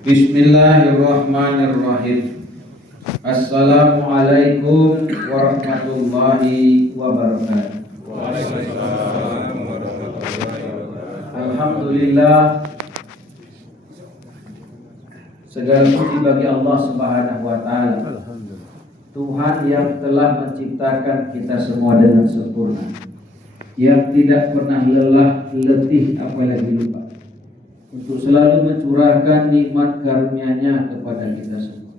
Bismillahirrahmanirrahim. Assalamualaikum warahmatullahi wabarakatuh. Waalaikumsalam warahmatullahi wabarakatuh. Alhamdulillah, segala puji bagi Allah Subhanahu wa taala. Tuhan yang telah menciptakan kita semua dengan sempurna, yang tidak pernah lelah, letih, apalagi lupa, untuk selalu mencurahkan nikmat karunia-Nya kepada kita semua.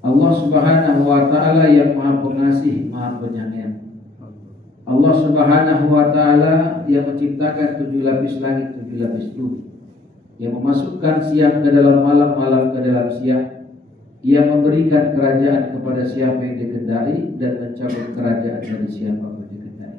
Allah Subhanahu wa taala yang Maha Pengasih, Maha Penyayang. Allah Subhanahu wa taala yang menciptakan 7 lapis langit, 7 lapis bumi, yang memasukkan siang ke dalam malam, malam ke dalam siang, yang memberikan kerajaan kepada siapa yang dikehendaki dan mencabut kerajaan dari siapa yang dikehendaki.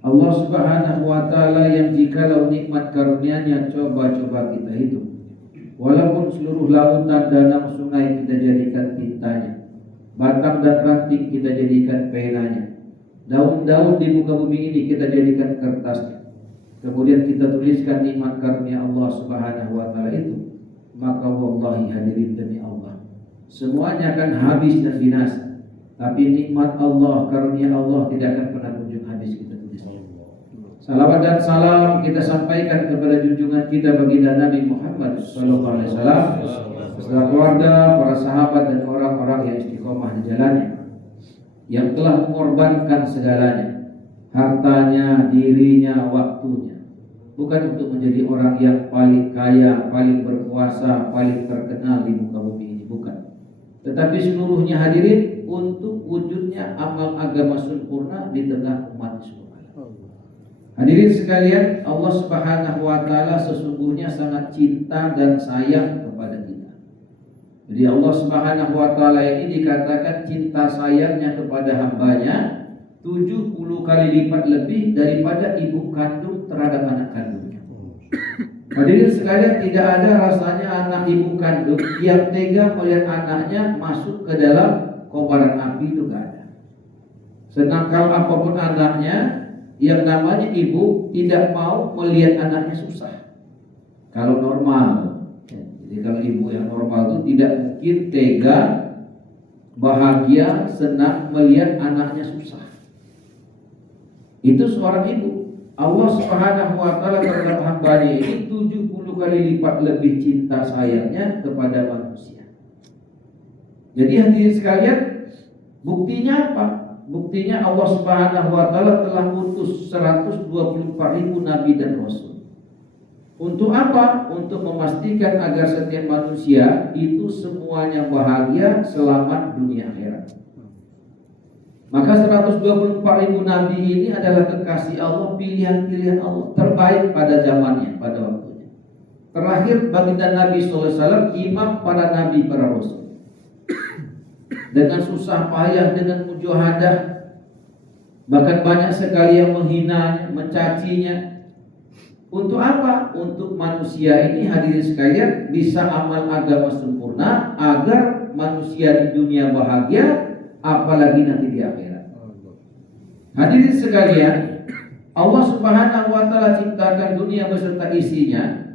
Allah Subhanahu wa taala yang jikalau nikmat karunia-Nya coba-coba kita hitung, walaupun seluruh lautan, danau, sungai kita jadikan tintanya, batang dan ranting kita jadikan penanya, daun-daun di muka bumi ini kita jadikan kertasnya, kemudian kita tuliskan nikmat karunia Allah Subhanahu wa taala itu, maka wallahi hadirin demi Allah, semuanya akan habis dan binasa. Tapi nikmat Allah, karunia Allah tidak akan pernah kunjung habis kita tulis. Salawat dan salam kita sampaikan kepada junjungan kita baginda Nabi Muhammad sallallahu alaihi wasallam, beserta keluarga, para sahabat dan orang-orang yang istiqomah di jalannya, yang telah mengorbankan segalanya, hartanya, dirinya, waktunya, bukan untuk menjadi orang yang paling kaya, paling berkuasa, paling terkenal di muka bumi ini, bukan. Tetapi seluruhnya hadirin untuk wujudnya amal agama sempurna di tengah umat semua. Hadirin sekalian, Allah Subhanahu wa taala sesungguhnya sangat cinta dan sayang kepada kita. Jadi Allah Subhanahu wa taala ini dikatakan cinta sayangnya kepada hambanya 70 kali lipat lebih daripada ibu kandung terhadap anak kandungnya. Hadirin sekalian, tidak ada rasanya anak ibu kandung yang tega melihat anaknya masuk ke dalam kobaran api, itu gak ada. Senangkal apapun anaknya, yang namanya ibu tidak mau melihat anaknya susah. Kalau normal, jadi kalau ibu yang normal itu tidak mungkin tega, bahagia, senang melihat anaknya susah. Itu seorang ibu. Allah Subhanahu wa taala terhadap hambanya ini 70 kali lipat lebih cinta sayangnya kepada manusia. Jadi hadirin sekalian, buktinya apa? Buktinya Allah Subhanahu wa taala telah mengutus 124.000 nabi dan rasul. Untuk apa? Untuk memastikan agar setiap manusia itu semuanya bahagia, selamat dunia akhirat. Maka 124.000 nabi ini adalah kekasih Allah, pilihan-pilihan Allah terbaik pada zamannya, pada waktunya. Terakhir baginda Nabi sallallahu alaihi wasallam, imam para nabi, para rasul. Dengan susah payah, dengan mujahadah, bahkan banyak sekali yang menghinanya, mencacinya. Untuk apa? Untuk manusia ini, hadirin sekalian, bisa amal agama sempurna agar manusia di dunia bahagia, apalagi nanti di akhirat. Hadirin sekalian, Allah Subhanahu wa taala ciptakan dunia beserta isinya,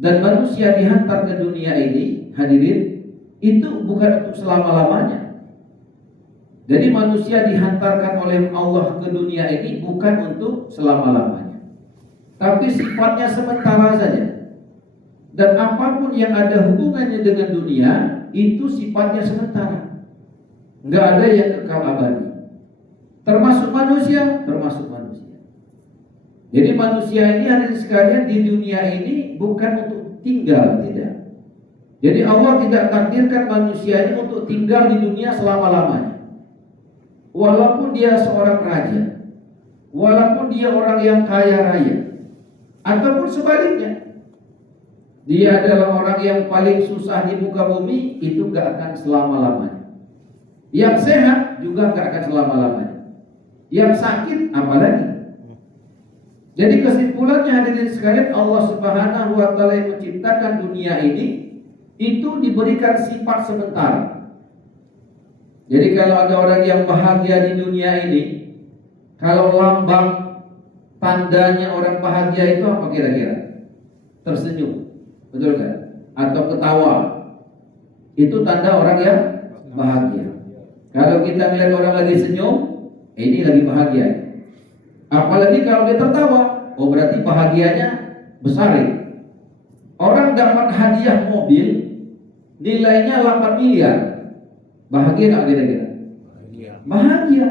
dan manusia dihantar ke dunia ini, hadirin, itu bukan untuk selama-lamanya. Jadi manusia dihantarkan oleh Allah ke dunia ini bukan untuk selama-lamanya, tapi sifatnya sementara saja. Dan apapun yang ada hubungannya dengan dunia itu sifatnya sementara, nggak ada yang kekal abadi. Termasuk manusia, termasuk manusia. Jadi manusia ini, hadirin sekalian, di dunia ini bukan untuk tinggal, tidak. Jadi Allah tidak takdirkan manusia ini untuk tinggal di dunia selama-lamanya. Walaupun dia seorang raja, walaupun dia orang yang kaya raya, ataupun sebaliknya, dia adalah orang yang paling susah di muka bumi, itu gak akan selama-lamanya. Yang sehat juga gak akan selama-lamanya. Yang sakit apalagi. Jadi kesimpulannya, hadirin sekalian, Allah Subhanahu wa taala yang menciptakan dunia ini itu diberikan sifat sementara. Jadi kalau ada orang yang bahagia di dunia ini, kalau lambang tandanya orang bahagia itu apa kira-kira? tersenyum, betul kan? Atau ketawa, itu tanda orang yang bahagia. Kalau kita melihat orang lagi senyum, ini lagi bahagia. Apalagi kalau dia tertawa, oh berarti bahagianya besar ya. Orang dapat hadiah mobil nilainya 8 miliar. Bahagia nggak kira-kira? Bahagia.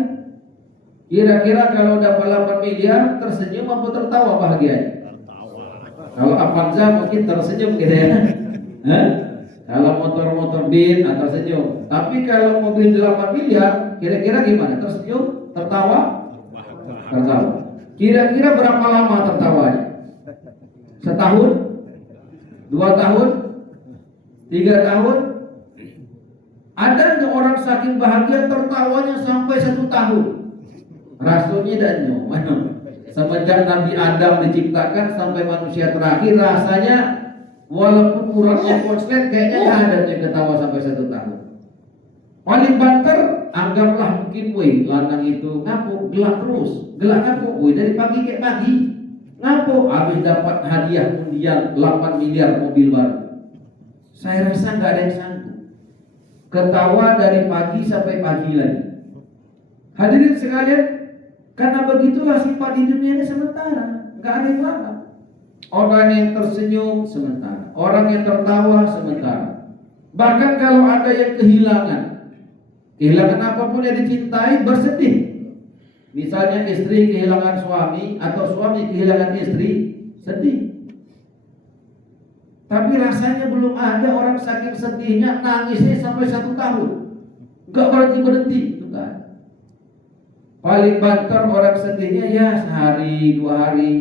Kira-kira kalau dapat 8 miliar tersenyum apa tertawa bahagianya? Kalau Avanza mungkin tersenyum gitu ya. Kalau motor-motor bin atau tersenyum. Tapi kalau mobil 8 miliar, kira-kira gimana? Tersenyum, tertawa? Tertawa. Kira-kira berapa lama tertawanya? Setahun? 2 tahun? 3 tahun? Ada nggak orang saking bahagia tertawanya sampai 1 tahun? Rasulnya dan semenjak Nabi Adam diciptakan sampai manusia terakhir, rasanya walaupun kurangnya konslet kayaknya nggak ada yang ketawa sampai 1 tahun. Paling banter, anggaplah mungkin lanang itu ngapu, gelak terus, gelak ngapu, dari pagi ke pagi, ngapu, habis dapat hadiah undian 8 miliar mobil baru. Saya rasa nggak ada yang sanggup ketawa dari pagi sampai pagi lagi. Hadirin sekalian, karena begitulah sifat di dunia ini sementara, nggak ada yang lama. Orang yang tersenyum sementara, orang yang tertawa sementara. Bahkan kalau ada yang kehilangan apapun yang dicintai, bersedih. Misalnya istri kehilangan suami atau suami kehilangan istri, sedih. Tapi rasanya belum ada orang saking sedihnya nangisnya sampai 1 tahun, nggak berhenti, itu kan. Paling banter orang sedihnya ya sehari 2 hari.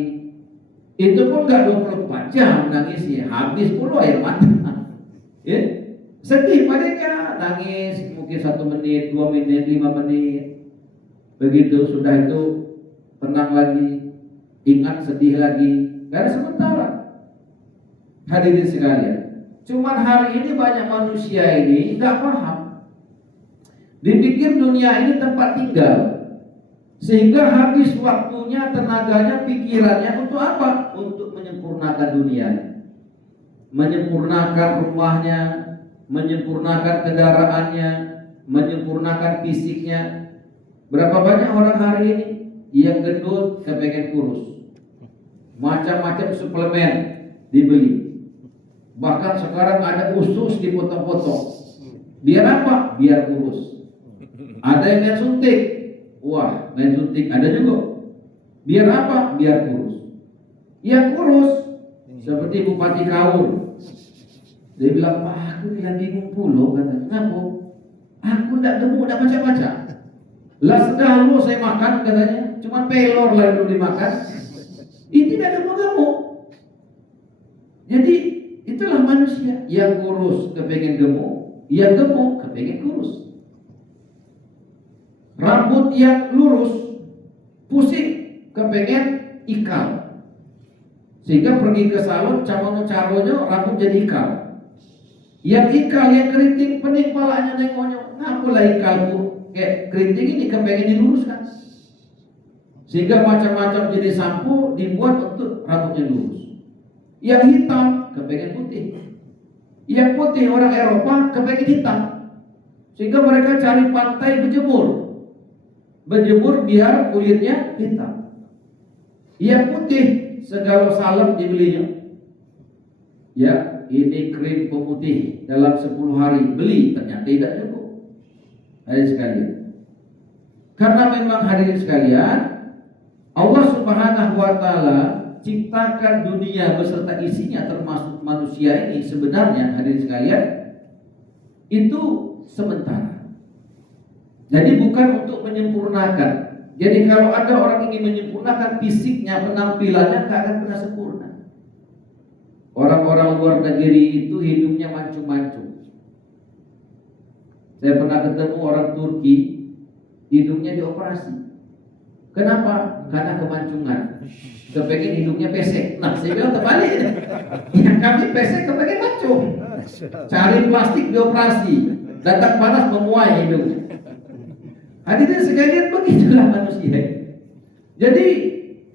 Itu pun nggak 24 jam nangisnya, habis puluh air mata. Ya, sedih padanya nangis mungkin 1 menit, 2 menit, 5 menit. Begitu sudah itu tenang lagi, ingat sedih lagi, karena sementara. Hadirin sekalian, cuman hari ini banyak manusia ini nggak paham. Dipikir dunia ini tempat tinggal, sehingga habis waktunya, tenaganya, pikirannya untuk apa? Untuk menyempurnakan dunianya, menyempurnakan rumahnya, menyempurnakan kendaraannya, menyempurnakan fisiknya. Berapa banyak orang hari ini yang gendut kepengen kurus, macam-macam suplemen dibeli. Bahkan sekarang ada usus dipotong-potong. Biar apa? Biar kurus. Ada yang main suntik. Wah, main suntik ada juga. Biar apa? Biar kurus. Yang kurus seperti Bupati Kaur. Dia bilang, "Pak, aku ini lagi ngumpul," kata. "Ngapa? Aku ndak gemuk, ndak baca-baca. Lah sedang lu saya makan," katanya. Cuma pelor lah dulu dimakan. Ini tidak gemuk-gemuk. Jadi itulah manusia. Yang kurus kepengen gemuk, yang gemuk kepengen kurus. Rambut yang lurus pusing kepengen ikal, sehingga pergi ke salon camono caronyo rambut jadi ikal. Yang ikal, yang keriting pening palanya nengoknya, ngapalah ikalku kayak keriting ini kepengen diluruskan, sehingga macam-macam jenis sampo dibuat untuk rambutnya lurus. Yang hitam kepengen putih, yang putih orang Eropa kepengen hitam, sehingga mereka cari pantai berjemur biar kulitnya hitam. Yang putih segala salep dibelinya. Ya, ini krim pemutih dalam 10 hari beli, ternyata tidak cukup. Hadirin sekalian, karena memang hadirin sekalian, Allah Subhanahu wa Ta'ala ciptakan dunia beserta isinya termasuk manusia ini sebenarnya, hadirin sekalian, itu sementara. Jadi bukan untuk menyempurnakan. Jadi kalau ada orang ingin menyempurnakan fisiknya, penampilannya, tak akan pernah sempurna. Orang-orang luar negeri itu hidungnya mancung-mancung. Saya pernah ketemu orang Turki, hidungnya dioperasi. Kenapa? Karena kemanculungan. Kepengen hidungnya pesek. Nah, saya bilang terbalik. Yang kami pesek kepengen mancung. Cari plastik dioperasi. Datang panas memuai hidungnya. Hadirin sekalian, begitulah manusia. Jadi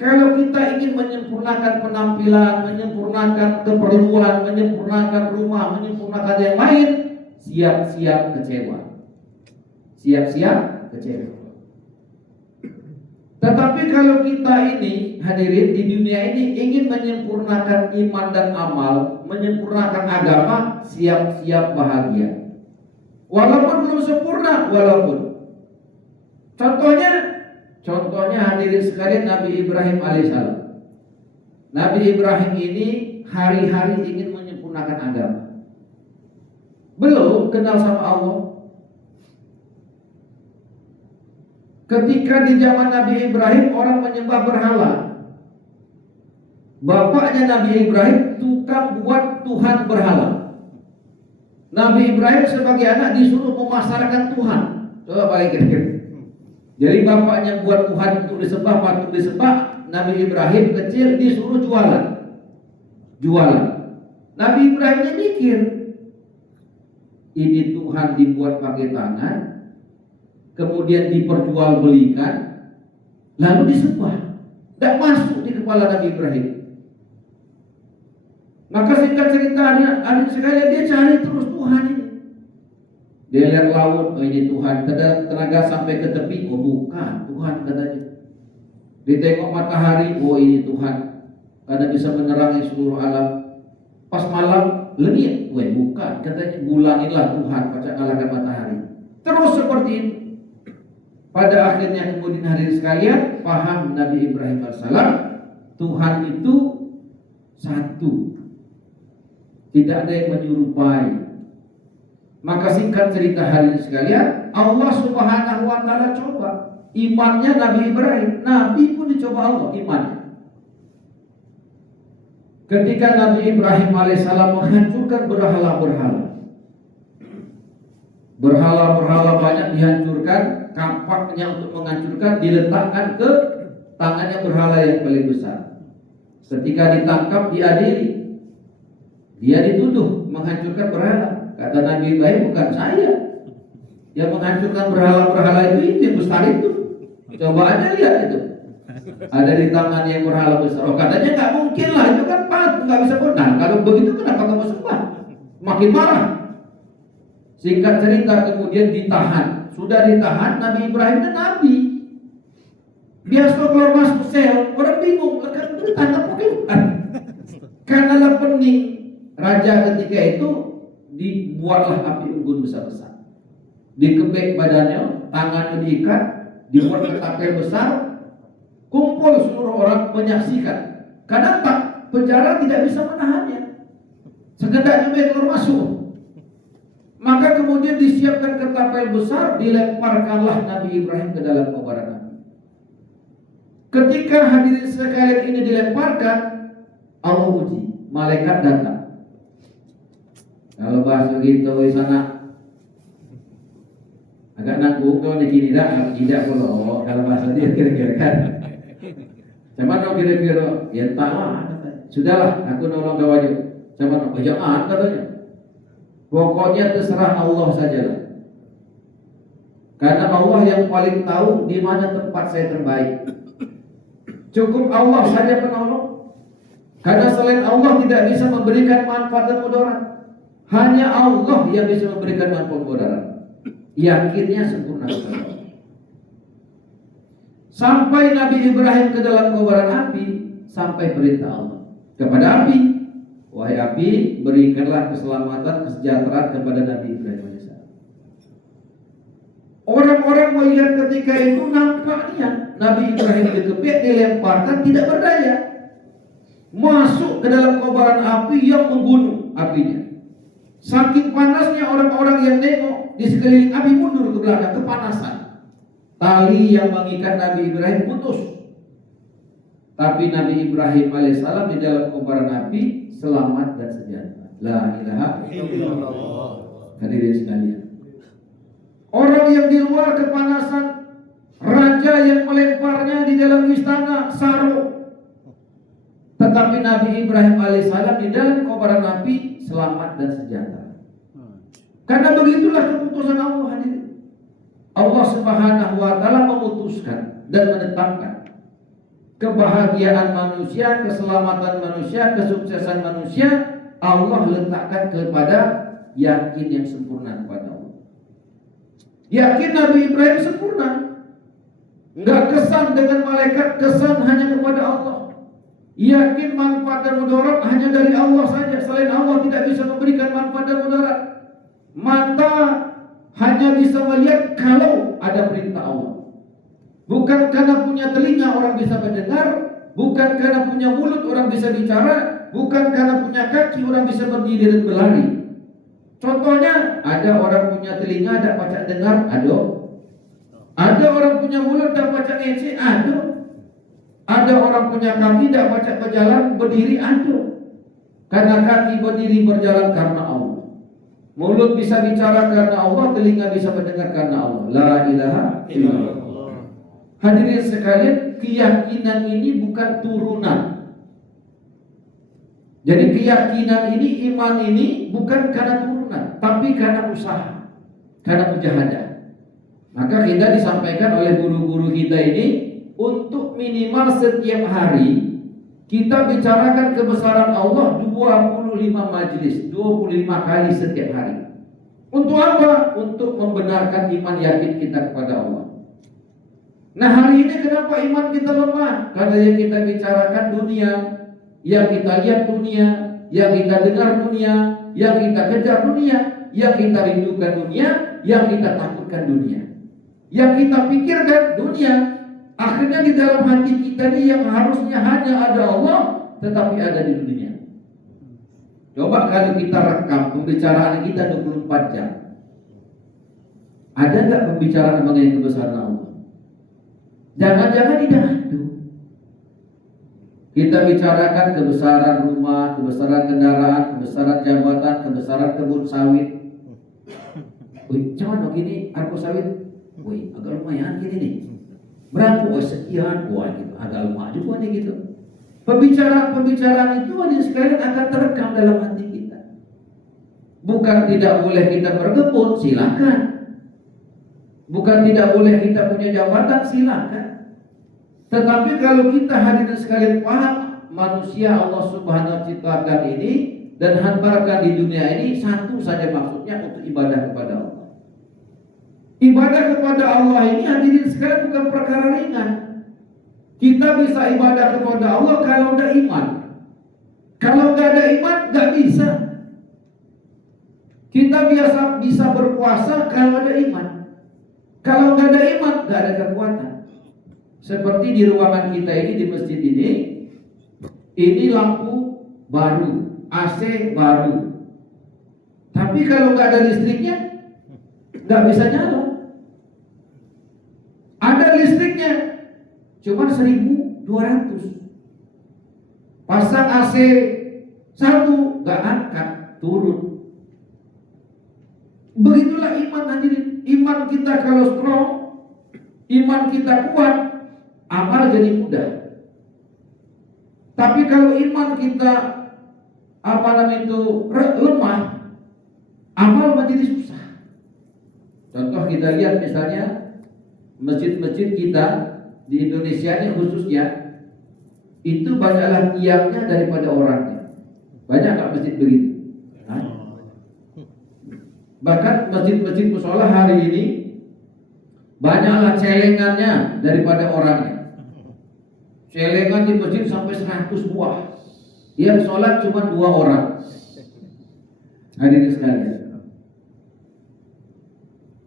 kalau kita ingin menyempurnakan penampilan, menyempurnakan menyempurnakan keperluan, menyempurnakan rumah, menyempurnakan yang lain, siap-siap kecewa. Siap-siap kecewa. Tetapi kalau kita ini hadirin di dunia ini ingin menyempurnakan iman dan amal, menyempurnakan agama, siap-siap bahagia. Walaupun belum sempurna, walaupun. Contohnya hadirin sekalian Nabi Ibrahim alaihissalam. Nabi Ibrahim ini hari-hari ingin menyempurnakan agama. Belum kenal sama Allah. Ketika di zaman Nabi Ibrahim orang menyembah berhala. Bapaknya Nabi Ibrahim tukang buat Tuhan berhala. Nabi Ibrahim sebagai anak disuruh memasarkan Tuhan. Coba balik kira-kira. Jadi bapaknya buat Tuhan untuk disembah, patung disembah. Nabi Ibrahim kecil disuruh jualan. Nabi Ibrahimnya mikir, ini Tuhan dibuat pakai tangan, kemudian diperjualbelikan, lalu disembah. Tidak masuk di kepala Nabi Ibrahim. Maka singkat cerita, adik sekalian dia cari terus Tuhan ini. Dia lihat laut, oh ini Tuhan. Tenaga sampai ke tepi, oh bukan Tuhan katanya. Ditengok matahari, oh ini Tuhan, karena bisa menerangi seluruh alam. Pas malam, lenit, weh bukan katanya. Bulanilah Tuhan, baca kalahkan matahari. Terus seperti itu. Pada akhirnya kemudian hadirin sekalian, paham Nabi Ibrahim alaihissalam, Tuhan itu satu, tidak ada yang menyerupai. Maka singkat cerita hadirin sekalian, Allah Subhanahu wa taala coba imannya Nabi Ibrahim. Nabi pun dicoba Allah imannya. Ketika Nabi Ibrahim alaihissalam menghancurkan berhala banyak dihancurkan, kampaknya untuk menghancurkan diletakkan ke tangannya berhala yang paling besar. Ketika ditangkap diadili, dia dituduh menghancurkan berhala. Kata Nabi Ibrahim, bukan saya yang menghancurkan berhala-berhala itu yang besar itu. Coba aja lihat itu, ada di tangan yang berhala besar. Oh katanya nggak mungkin lah, itu kan patung, nggak bisa benar. Kalau begitu kenapa kamu sembah? Makin marah. Singkat cerita kemudian ditahan. Sudah ditahan, Nabi Ibrahim dan Nabi. Biasa keluar masuk sel, orang bingung, kan ditangkap bukan? Karena pening raja ketika itu dibuatlah api unggun besar-besar. Dikebek badannya, tangannya diikat, dibuat ketapel besar, kumpul seluruh orang menyaksikan. Karena penjara tidak bisa menahannya. Sekedar dia keluar masuk. Maka kemudian disiapkan ketapel besar, dilemparkanlah Nabi Ibrahim ke dalam kobaran api. Ketika hadirin sekalian ini dilemparkan, Allah uji, malaikat datang. Kalau bahasa gitu di sana agak nanggung kau di kini tidak kalau bahasa dia kira-kira kan. Cuman no kira-kira ya entahlah. Sudahlah, aku nolong kau aja. Cuman no jangan katanya. Pokoknya terserah Allah sajalah. Karena Allah yang paling tahu di mana tempat saya terbaik. Cukup Allah saja penolong. Karena selain Allah tidak bisa memberikan manfaat dan mudarat. Hanya Allah yang bisa memberikan manfaat dan mudarat. Yakinnya sempurna. Sampai Nabi Ibrahim ke dalam kobaran api, sampai perintah Allah kepada api, wahai api, berikanlah keselamatan, kesejahteraan kepada Nabi Ibrahim AS. Orang-orang melihat ketika itu nampaknya Nabi Ibrahim dikepek, dilemparkan, tidak berdaya, masuk ke dalam kobaran api yang membunuh apinya. Saking panasnya orang-orang yang nengok di sekeliling api mundur ke belakang, kepanasan. Tali yang mengikat Nabi Ibrahim putus. Tapi Nabi Ibrahim alaihissalam di dalam kobaran api selamat dan sejahtera. La ilaha illallah. Hadirin sekalian, orang yang di luar kepanasan, raja yang melemparnya di dalam istana sarung. Tetapi Nabi Ibrahim alaihissalam di dalam kobaran api selamat dan sejahtera. Karena begitulah keputusan Allah hadirin. Allah Subhanahu wa taala memutuskan dan menetapkan kebahagiaan manusia, keselamatan manusia, kesuksesan manusia Allah letakkan kepada yakin yang sempurna kepada Allah. Yakin Nabi Ibrahim sempurna, enggak kesan dengan malaikat, kesan hanya kepada Allah. Yakin manfaat dan mudarat hanya dari Allah saja, selain Allah tidak bisa memberikan manfaat dan mudarat. Mata hanya bisa melihat kalau ada perintah Allah. Bukan karena punya telinga orang bisa mendengar, bukan karena punya mulut orang bisa bicara, bukan karena punya kaki orang bisa berdiri dan berlari. Contohnya, ada orang punya telinga tak pacak dengar, ada orang punya mulut tak pacak ngece, ada orang punya kaki tak pacak berjalan berdiri, karena kaki berdiri berjalan karena Allah. Mulut bisa bicara karena Allah, telinga bisa mendengar karena Allah. La ilaha illallah. Hadirin sekalian, keyakinan ini bukan turunan. Jadi keyakinan ini, iman ini bukan karena turunan, tapi karena usaha, karena mujahadah. Maka kita disampaikan oleh guru-guru kita ini untuk minimal setiap hari kita bicarakan kebesaran Allah 25 majelis, 25 kali setiap hari. Untuk apa? Untuk membenarkan iman yakin kita kepada Allah. Nah, hari ini kenapa iman kita lemah? Karena yang kita bicarakan dunia, yang kita lihat dunia, yang kita dengar dunia, yang kita kejar dunia, yang kita rindukan dunia, yang kita takutkan dunia, yang kita pikirkan dunia. Akhirnya di dalam hati kita ini yang harusnya hanya ada Allah, tetapi ada di dunia. Coba kalau kita rekam pembicaraan kita 24 jam, ada nggak pembicaraan mengenai kebesaran Allah? Jangan-jangan tidak ada. Kita bicarakan kebesaran rumah, kebesaran kendaraan, kebesaran jabatan, kebesaran kebun sawit. Wih, cuman begini aku sawit. Wih, agak lumayan gini nih. Berapa? Oh, sekian. Wah, gitu. Agak lumayan juga nih gitu. Pembicaraan itu ada sekalian akan terekam dalam hati kita. Bukan tidak boleh kita berkebun, silakan. Bukan tidak boleh kita punya jabatan, silakan. Tetapi kalau kita hadirin sekalian paham manusia Allah Subhanahu wa ciptakan ini dan hantarkan di dunia ini satu saja maksudnya untuk ibadah kepada Allah. Ibadah kepada Allah ini hadirin sekalian bukan perkara ringan. Kita bisa ibadah kepada Allah kalau ada iman. Kalau nggak ada iman nggak bisa. Kita biasa bisa berpuasa kalau ada iman. Kalau nggak ada iman nggak ada kekuatan. Seperti di ruangan kita ini, di masjid ini lampu baru, AC baru. Tapi kalau nggak ada listriknya, nggak bisa nyala. Ada listriknya, cuma 1.200. Pasang AC 1, nggak angkat, turun. Begitulah iman hadirin. Iman kita kalau strong, iman kita kuat, amal jadi mudah. Tapi kalau iman kita lemah, amal menjadi susah. Contoh kita lihat misalnya masjid-masjid kita di Indonesia ini khususnya, itu banyaklah tiangnya daripada orangnya. Banyak nggak masjid begitu? Bahkan masjid-masjid musola hari ini banyaklah celengannya daripada orangnya. Celengan di masjid sampai 100 buah. Yang sholat cuma 2 orang. Hadirin sekalian.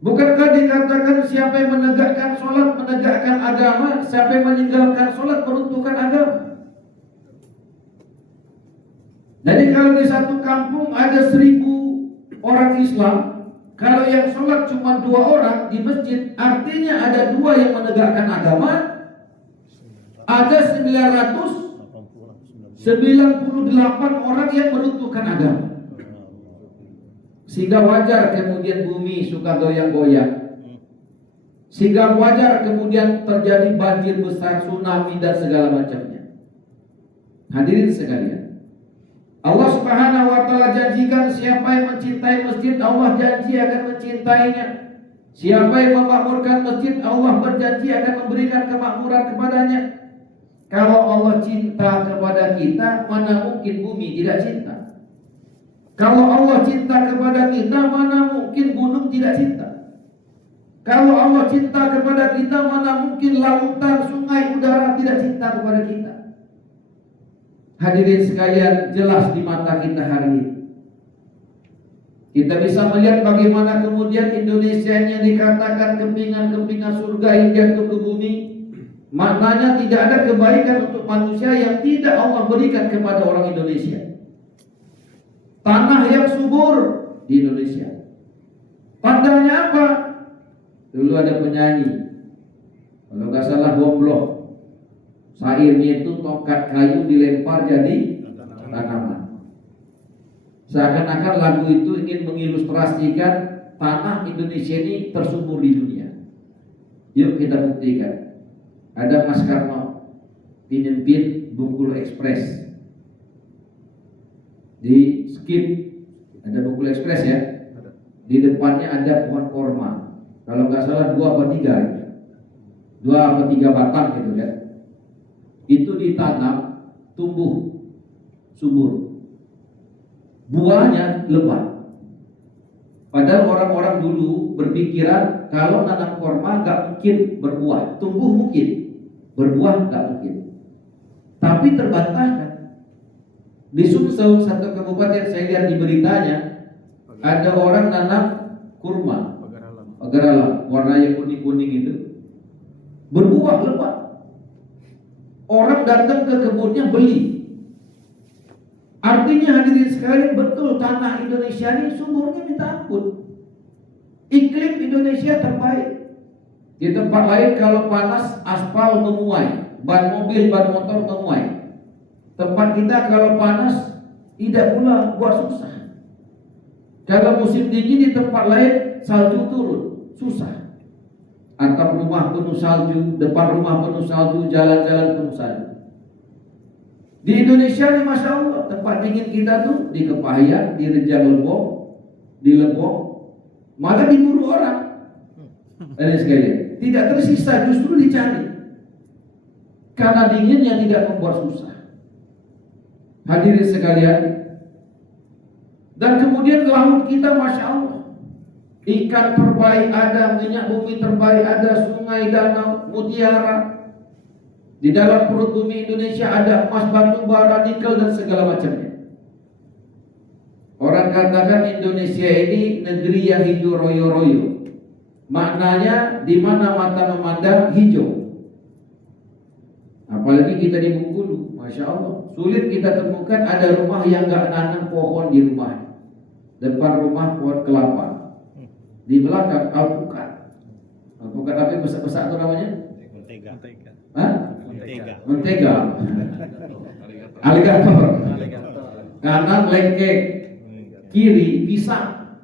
Bukankah dikatakan siapa yang menegakkan sholat, menegakkan agama, siapa yang meninggalkan sholat, meruntuhkan agama? Jadi kalau di satu kampung ada 1.000 orang Islam, kalau yang sholat cuma 2 orang di masjid, artinya ada 2 yang menegakkan agama, ada 998 orang yang meruntuhkan agama. Sehingga wajar kemudian bumi suka goyang-goyang. Sehingga wajar kemudian terjadi banjir besar, tsunami dan segala macamnya. Hadirin sekalian, Allah Subhanahu wa taala janjikan siapa yang mencintai masjid, Allah janji akan mencintainya. Siapa yang memakmurkan masjid, Allah berjanji akan memberikan kemakmuran kepadanya. Kalau Allah cinta kepada kita, mana mungkin bumi tidak cinta? Kalau Allah cinta kepada kita, mana mungkin gunung tidak cinta? Kalau Allah cinta kepada kita, mana mungkin lautan, sungai, udara tidak cinta kepada kita? Hadirin sekalian, jelas di mata kita hari ini. Kita bisa melihat bagaimana kemudian Indonesia yang dikatakan kepingan-kepingan surga yang jatuh ke bumi, maknanya tidak ada kebaikan untuk manusia yang tidak Allah berikan kepada orang Indonesia. Tanah yang subur di Indonesia. Tandanya apa? Dulu ada penyanyi, kalau nggak salah Gombloh, syairnya itu tongkat kayu dilempar jadi tanaman. Seakan-akan lagu itu ingin mengilustrasikan tanah Indonesia ini tersubur di dunia. Yuk kita buktikan. Ada Mas Karno pemimpin Bengkulu Express. Di skip ada Bengkulu Express ya. Di depannya ada pohon korma. Kalau nggak salah 2 atau 3 ya. 2 atau 3 batang gitu kan. Itu ditanam, tumbuh subur. Buahnya lebat. Padahal orang-orang dulu berpikiran kalau nanam korma nggak mungkin berbuah, tumbuh mungkin, berbuah nggak mungkin. Tapi terbantahkan. Di Sumsel, satu kabupaten, saya lihat di beritanya, ada orang nanam kurma, pagar alam, warna yang kuning-kuning itu, berbuah lebat. Orang datang ke kebunnya beli. Artinya hadirin sekalian, betul tanah Indonesia ini sumurnya minta ampun. Iklim Indonesia terbaik. Di tempat lain kalau panas aspal memuai, ban mobil, ban motor memuai. Tempat kita kalau panas tidak pula buat susah. Kalau musim dingin di tempat lain salju turun, susah. Atap rumah penuh salju, depan rumah penuh salju, jalan-jalan penuh salju. Di Indonesia ini Masya Allah, tempat dingin kita tuh di Kepahyang, di Rejang Lebong, di Lebong, malah diburu orang. Dan sekalian, tidak tersisa, justru dicari. Karena dinginnya tidak membuat susah. Hadirin sekalian, dan kemudian laut kita Masya Allah, ikan terbaik ada, minyak bumi terbaik ada, sungai, danau, mutiara. Di dalam perut bumi Indonesia ada emas, batu bara, nikel dan segala macamnya. Orang katakan Indonesia ini negeri yang hijau royo-royo. Maknanya di mana mata memandang hijau. Apalagi kita di Bengkulu, Masya Allah, sulit kita temukan ada rumah yang gak nanam pohon di rumah. Depan rumah pohon kelapa, di belakang alpukat. Alpukat apa yang besar-besar itu namanya? Mentega. Hah? Mentega. Aligator. Kanan lengkeng, kiri pisang.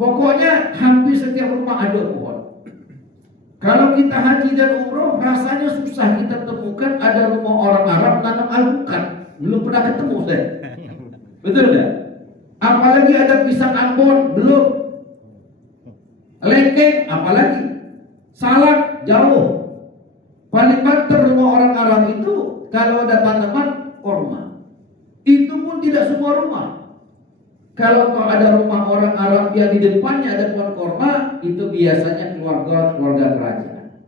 Pokoknya hampir setiap rumah ada pohon. Kalau kita haji dan umroh, rasanya susah kita temukan ada rumah orang Arab nanam alpukat. Belum pernah ketemu saya. Betul enggak? Apalagi ada pisang Ambon, belum. Lengkeng, apalagi. Salak, jauh. Paling banter rumah orang Arab itu kalau ada tanaman korma. Itu pun tidak semua rumah. Kalau ada rumah orang Arab yang di depannya ada pohon korma, itu biasanya keluarga kerajaan.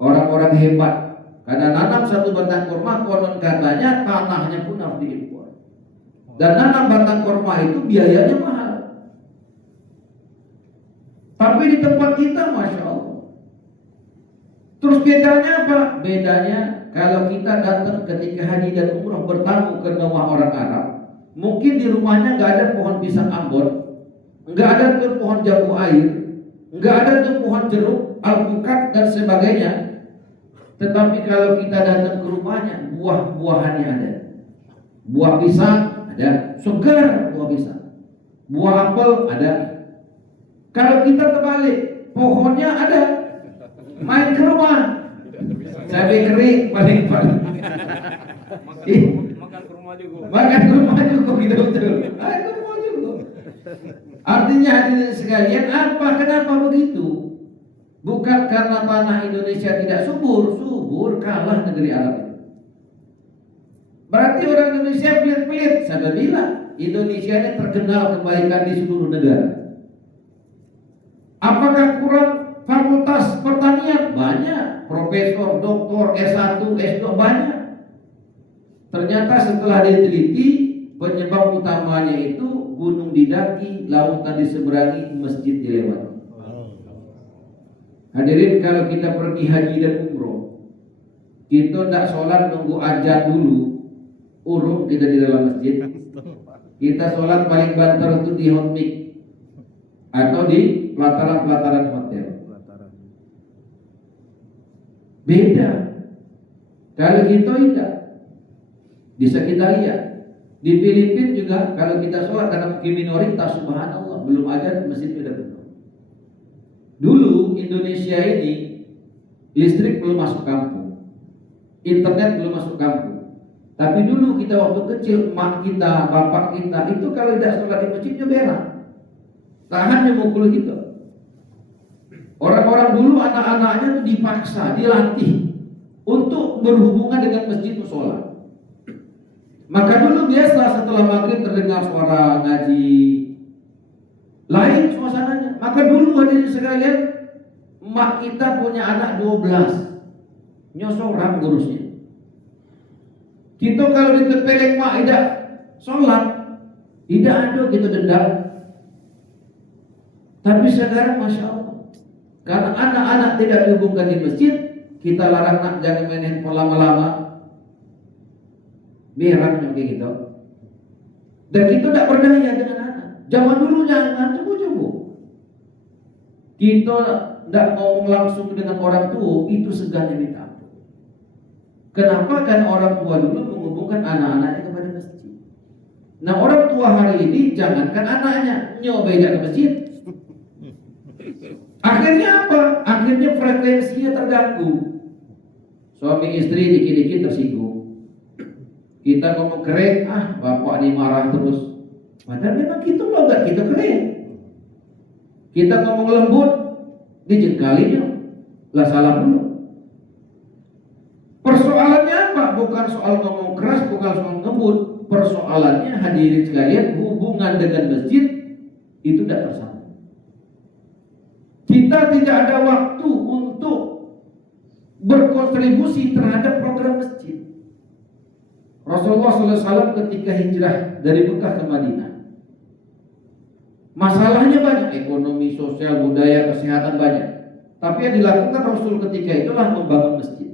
Orang-orang hebat. Karena nanam satu batang korma, konon katanya tanahnya pun harus diimpor. Dan nanam batang korma itu biayanya mahal. Tapi di tempat kita Masya Allah. Terus bedanya apa? Bedanya kalau kita datang ketika haji dan umrah bertamu ke rumah orang Arab, mungkin di rumahnya nggak ada pohon pisang Ambon, nggak ada tuh pohon jambu air, nggak ada tuh pohon jeruk, alpukat dan sebagainya. Tetapi kalau kita datang ke rumahnya, buah-buahannya ada. Buah pisang ada, segar buah pisang. Buah apel ada. Kalau kita terbalik, pohonnya ada. Main ke rumah, cabai kering paling. Makan ke rumah juga. Makan ke rumah juga gitu betul. Makan ke rumah juga. Artinya hadirin sekalian, kenapa begitu? Bukan karena tanah Indonesia tidak subur kalah negeri Arab. Berarti orang Indonesia pelit-pelit. Saya bilang Indonesia ini terkenal kebaikan di seluruh negara. Apakah kurang fakultas pertanian? Banyak. Profesor, doktor, S1, S2 banyak. Ternyata setelah diteliti, penyebab utamanya itu gunung didaki, lautan diseberangi, masjid dilewati. Hadirin, kalau kita pergi haji dan umroh, kita tidak sholat nunggu azan dulu, urung kita di dalam masjid. Kita sholat paling banter itu di hot mic atau di pelataran-pelataran hotel. Beda. Kalau kita tidak, bisa kita lihat di Filipina juga kalau kita sholat karena mungkin minoritas, subhanallah, belum ada masjid sudah penuh. Dulu Indonesia ini listrik belum masuk kampung, internet belum masuk kampung. Tapi dulu kita waktu kecil, emak kita, bapak kita itu kalau tidak sholat di masjidnya berak, tahannya mukul kita. Orang-orang dulu anak-anaknya itu dipaksa, dilatih untuk berhubungan dengan masjid musola. Maka dulu biasa setelah maghrib terdengar suara ngaji, lain suasananya. Maka dulu hadirin sekalian, emak kita punya anak 12, nyosorang ngurusnya. Kita kalau ditepeleng mak tidak sholat, tidak ada kita dendam. Tapi sekarang masya Allah, karena anak-anak tidak dihubungkan di masjid, kita larang nak jangan main handphone lama-lama. Biarkan kayak gitu. Dan kita tidak berdaya dengan anak. Zaman dulu jangan coba-coba. Kita tidak ngomong langsung dengan orang tua, itu segan minta ampun. Kenapa? Kan orang tua dulu menghubungkan anak-anaknya kepada masjid. Nah orang tua hari ini jangankan anaknya nyobain ke masjid. Akhirnya apa? Akhirnya frekuensinya terganggu. Suami istri dikit-dikit tersinggung. Kita ngomong keren, bapak dimarah terus. Padahal memang kita logat, kita keren. Kita ngomong lembut, dijengkalinya, lah salah dulu. Persoalannya apa? Bukan soal ngomong keras, bukan soal lembut. Persoalannya hadirin sekalian, hubungan dengan masjid itu tidak tersambung. Kita tidak ada waktu untuk berkontribusi terhadap program masjid. Rasulullah SAW ketika hijrah dari Mekah ke Madinah, masalahnya banyak, ekonomi, sosial, budaya, kesehatan banyak. Tapi yang dilakukan Rasul ketika itulah membangun masjid.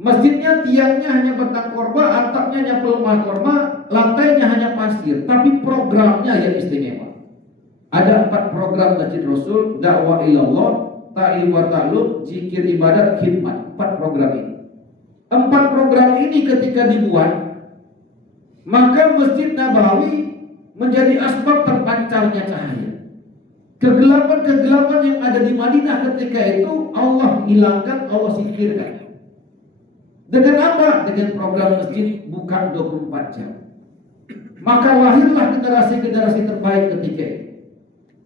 Masjidnya tiangnya hanya batang korma, atapnya hanya pelemah korma, lantainya hanya pasir. Tapi programnya yang istimewa. Ada 4 program masjid Rasul: dakwah ilallah, ta'lim wa ta'lum, zikir, ibadat, khidmat. 4 program ini. 4 program ini ketika dibuat, maka Masjid Nabawi menjadi asbab terpancarnya cahaya. Kegelapan-kegelapan yang ada di Madinah ketika itu Allah hilangkan, Allah singkirkan. Dengan apa? Dengan program masjid buka 24 jam. Maka lahirlah generasi-generasi terbaik ketika itu.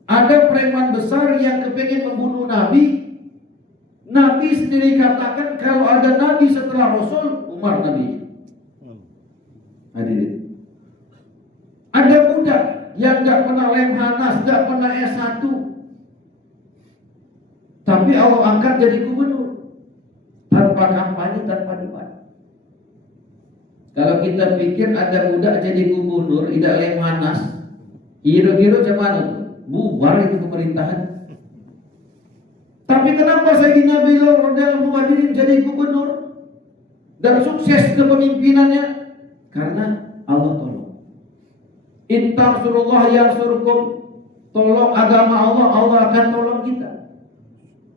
Ada preman besar yang kepengen membunuh Nabi. Nabi sendiri katakan kalau ada Nabi setelah Rasul, Umar Nabi. Hadirin. Ada budak yang gak pernah lemhanas, gak pernah S1, tapi Allah angkat jadi gubernur tanpa kampanye, tanpa debat. Kalau kita pikir ada budak jadi gubernur, tidak lemhanas, kira-kira macam mana? Bubar itu pemerintahan. Tapi kenapa Sayyidina Bilal radhiyallahu anhu jadi gubernur dan sukses kepemimpinannya? Karena Allah tolong. In tansurullah yansurkum, tolong agama Allah, Allah akan tolong kita.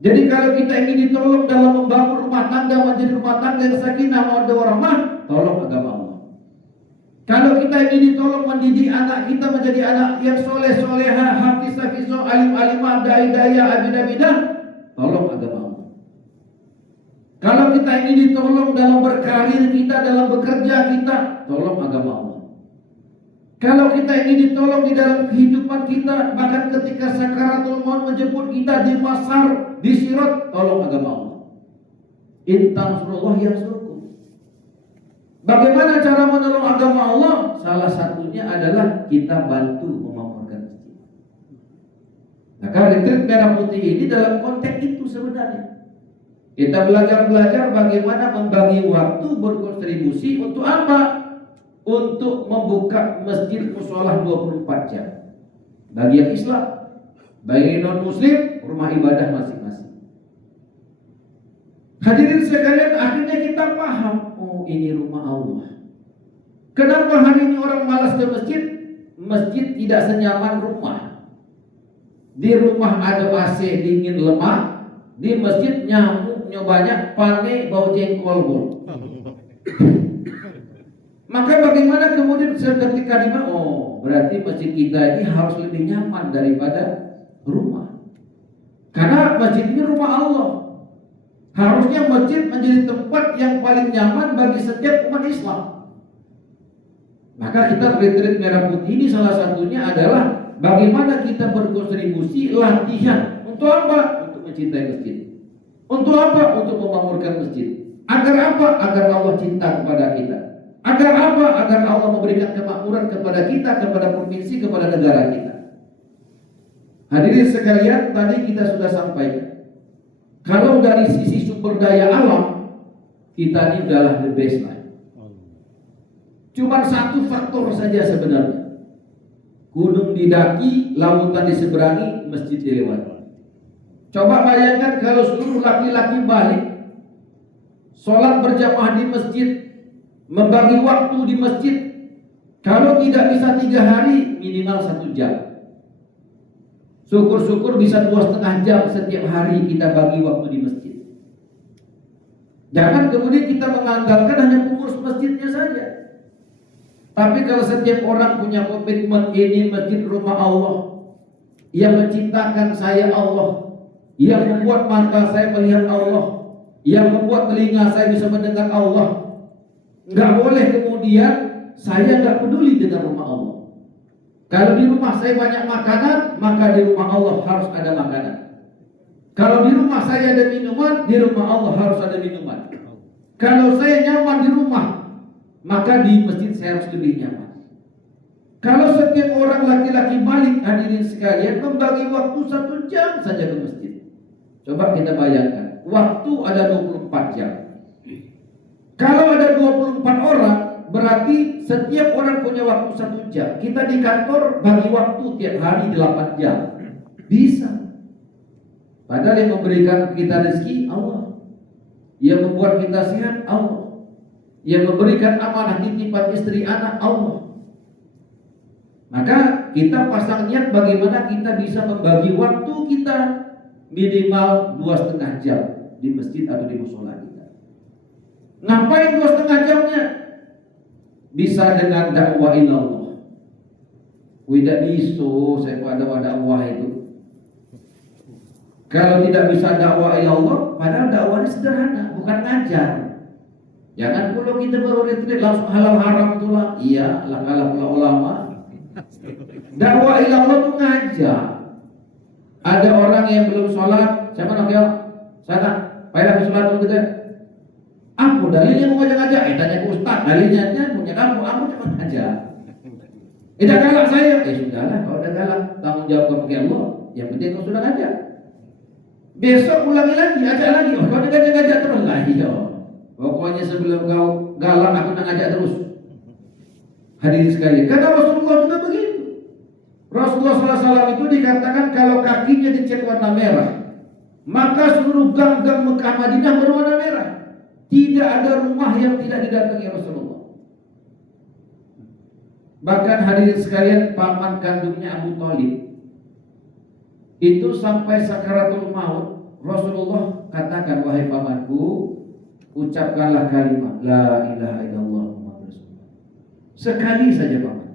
Jadi kalau kita ingin ditolong dalam membangun rumah tangga menjadi rumah tangga yang sakinah mawaddah warahmah, tolong agama Allah. Kalau kita ingin ditolong mendidik anak kita menjadi anak yang soleh soleha, hafiz hafizah, alim alimah, dai daya, abid abidah, tolong agama Allah. Kalau kita ingin ditolong dalam berkarir kita, dalam bekerja kita, tolong agama Allah. Kalau kita ingin ditolong di dalam kehidupan kita, bahkan ketika sakaratul maut menjemput kita di masar, di sirat, tolong agama Allah. In tansurullah yansurkum. Bagaimana cara menolong agama Allah? Salah satunya adalah kita bantu memakmurkan masjid. Maka retreat merah putih ini dalam konteks itu sebenarnya. Kita belajar bagaimana membagi waktu berkontribusi untuk apa? Untuk membuka masjid musholah 24 jam. Bagi yang Islam, bagi non muslim, rumah ibadah masing-masing. Hadirin sekalian, akhirnya kita paham, oh ini rumah Allah. Kenapa hari ini orang malas ke masjid? Masjid tidak senyaman rumah. Di rumah ada AC dingin lemah, di masjid nyamuknya banyak, panik, bau jengkol bol. Maka bagaimana kemudian seketika oh berarti masjid kita ini harus lebih nyaman daripada rumah. Karena masjid ini rumah Allah. Harusnya masjid menjadi tempat yang paling nyaman bagi setiap umat Islam. Maka kita retreat merah putih ini salah satunya adalah bagaimana kita berkontribusi latihan. Untuk apa? Untuk mencintai masjid. Untuk apa? Untuk memakmurkan masjid. Agar apa? Agar Allah cinta kepada kita. Agar apa? Agar Allah memberikan kemakmuran kepada kita, kepada provinsi, kepada negara kita. Hadirin sekalian, tadi kita sudah sampaikan. Kalau dari sisi sumber daya alam, kita ini adalah the best lah. Cuma satu faktor saja sebenarnya. Gunung didaki, lautan diseberangi, masjid dilewati. Coba bayangkan kalau seluruh laki-laki balik, sholat berjamaah di masjid, membagi waktu di masjid. Kalau tidak bisa 3 hari, minimal 1 jam. Syukur-syukur bisa 2,5 jam setiap hari kita bagi waktu di masjid. Jangan kemudian kita mengandalkan hanya pengurus masjidnya saja. Tapi kalau setiap orang punya komitmen, ini masjid rumah Allah, yang menciptakan saya Allah, yang membuat mata saya melihat Allah, yang membuat telinga saya bisa mendengar Allah. Nggak boleh kemudian saya nggak peduli dengan rumah Allah. Kalau di rumah saya banyak makanan, maka di rumah Allah harus ada makanan. Kalau di rumah saya ada minuman, di rumah Allah harus ada minuman. Kalau saya nyaman di rumah, maka di masjid saya harus lebih nyaman. Kalau setiap orang laki-laki balik, hadirin sekalian, membagi waktu 1 jam saja ke masjid. Coba kita bayangkan, waktu ada 24 jam. Kalau ada 24 orang, berarti setiap orang punya waktu 1 jam. Kita di kantor bagi waktu tiap hari 8 jam. Bisa. Padahal yang memberikan kita rezeki Allah. Yang membuat kita sehat Allah. Yang memberikan amanah titipan istri anak Allah. Maka kita pasang niat bagaimana kita bisa membagi waktu kita minimal 2,5 jam di masjid atau di mushola kita. Ngapain 2,5 jamnya? Bisa dengan dakwah ilallah. Tidak bisa saya pada dakwah itu. Kalau tidak bisa dakwah ilallah, padahal dakwahnya sederhana, bukan ngajar. Jangan kalau kita baru retreat langsung halal haram itulah. Iya, lah kalau ulama. Dakwah ilallah itu ngajar. Ada orang yang belum sholat, siapa nak ya? Sana, payah sholat dulu kita. Aku dalilnya mau ngajak-ngajak, tanya ke ustaz, dalilnya punya kamu cuma aja. Tidak galak saya, sudahlah, kalau udah galak, tanggung jawab kepada Allah. Yang penting kau sudah ngajak. Besok ulangi lagi, ajak lagi. Oh, kau ngajak-ngajak terus lah, iya. Pokoknya sebelum kau galak, aku nak ngajak terus. Hadirin sekalian, karena Rasulullah juga begitu. Rasulullah SAW itu dikatakan kalau kakinya dicat warna merah, maka seluruh gang-gang Mekah Madinah berwarna merah. Tidak ada rumah yang tidak didatangi Rasulullah. Bahkan hadirin sekalian, paman kandungnya Abu Thalib itu sampai sakaratul maut, Rasulullah katakan, wahai pamanku, ucapkanlah kalimat la ilaha illallah Muhammad Rasulullah. Sekali saja paman,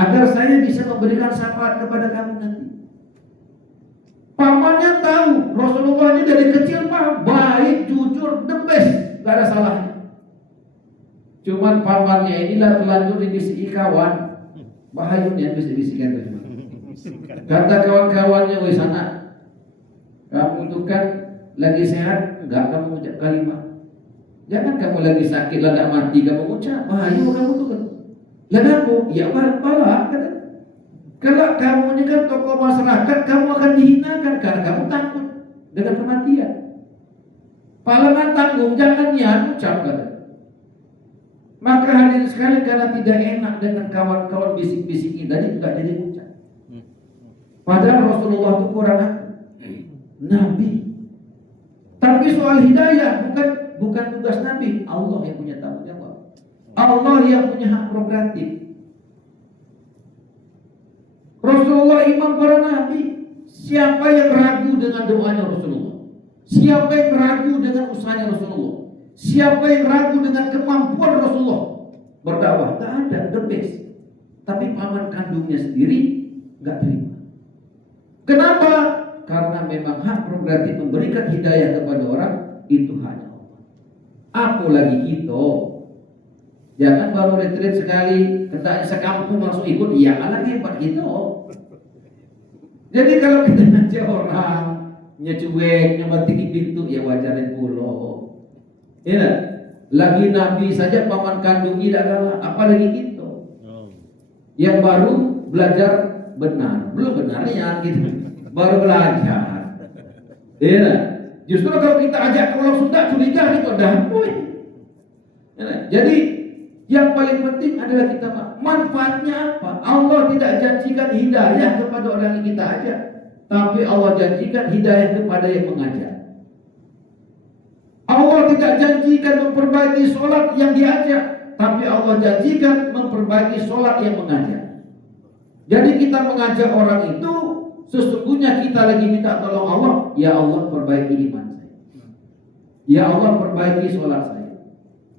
agar saya bisa memberikan syafaat kepada kamu nanti. Pamannya tahu Rasulullah ini dari kecil baik, jujur, the best. Gak ada salahnya. Cuman pamannya inilah telanjur dibisiki kawan. Bahayanya bisik-bisikan itu. Kata kawan-kawannya, woi sana, kamu itu kan lagi sehat, enggak kamu ucap kalimat. Jangan kamu lagi sakit, ladak mati, kamu ucap, bahaya kamu tuh kan. Kenapa? Ya malah kan. Kalau kamu ini kan tokoh masyarakat, kamu akan dihinakan karena kamu takut dengan kematian. Palangan tanggung, jangan niat ucap kan. Maka hadirin sekali, karena tidak enak dengan kawan-kawan bisik-bisik kita, jadi enggak jadi ucap. Padahal Rasulullah itu kurang Nabi. Tapi soal hidayah bukan tugas Nabi, Allah yang punya tanggung jawab. Allah yang punya hak prerogatif. Rasulullah imam para nabi. Siapa yang ragu dengan doanya Rasulullah? Siapa yang ragu dengan usahanya Rasulullah? Siapa yang ragu dengan kemampuan Rasulullah berdakwah? Tak ada, the best. Tapi paman kandungnya sendiri nggak terima. Kenapa? Karena memang hak prerogatif memberikan hidayah kepada orang itu hanya Allah. Apalagi kita, jangan baru retreat sekali, hendaknya sekampung langsung ikut, ya anak hebat kita. Jadi kalau kita ngajak orang nyecuek, nyebatiki pintu, ya wajarin pulau. Ya, lagi Nabi saja paman kandung tidak galak, apalagi kita yang baru belajar benar, belum benarnya gitu. Baru belajar. Ya, justru kalau kita ajak ke orang Sunda curiga itu dah. Ya, jadi yang paling penting adalah kita manfaatnya apa? Allah tidak janjikan hidayah kepada orang yang kita ajak, tapi Allah janjikan hidayah kepada yang mengajak. Allah tidak janjikan memperbaiki sholat yang diajak, tapi Allah janjikan memperbaiki sholat yang mengajak. Jadi kita mengajak orang itu, sesungguhnya kita lagi minta tolong Allah. Ya Allah, perbaiki iman saya. Ya Allah, perbaiki sholat saya.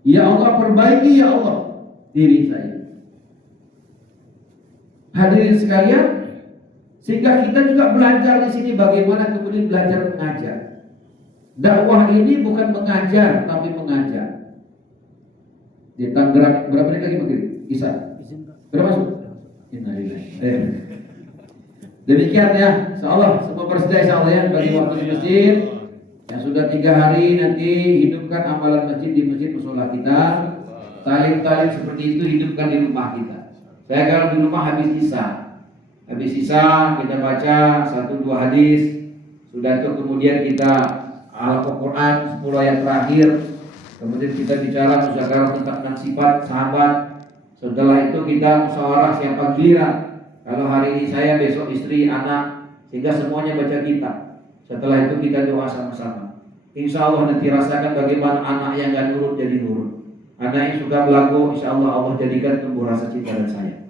Ya Allah, perbaiki ya Allah diri saya. Hadirin sekalian, sehingga kita juga belajar di sini bagaimana kemudian belajar mengajar. Dakwah ini bukan mengajar, tapi mengajar. Di Tangerang berapa menit lagi begini? Isa. Berapa masuk? Innalillah. Demikian ya, insyaallah semua bersedia insyaallah ya bagi waktu di masjid yang sudah 3 hari nanti hidupkan amalan masjid di masjid musola kita. Talim-talim seperti itu hidupkan di rumah kita. Saya kalau di rumah habis sisa kita baca 1-2 hadis. Sudah itu kemudian kita Al-Quran 10 ayat terakhir. Kemudian kita bicara musyawarah tentang sifat sahabat. Setelah itu kita musyawarah siapa giliran. Kalau hari ini saya, besok istri, anak, sehingga semuanya baca kitab. Setelah itu kita doa sama-sama. Insya Allah nanti rasakan bagaimana anak yang gak nurut jadi nurut. Anak yang suka belagu, insya Allah Allah jadikan tumbuh rasa cinta dan sayang.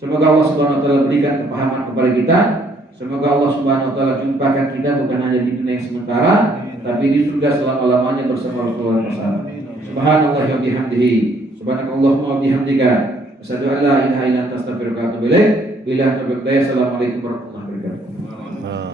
Semoga Allah Subhanahu Wa Taala berikan kepahaman kepada kita. Semoga Allah Subhanahu Wa Taala jumpakan kita bukan hanya di dunia yang sementara, tapi di surga selama-lamanya bersama Rasulullah SAW. Subhanallah wa bihamdihi, subhanakallahumma wa bihamdika, asyhadu an la ilaha illa anta astaghfiruka wa atubu ilaik. Assalamualaikum warahmatullahi wabarakatuh.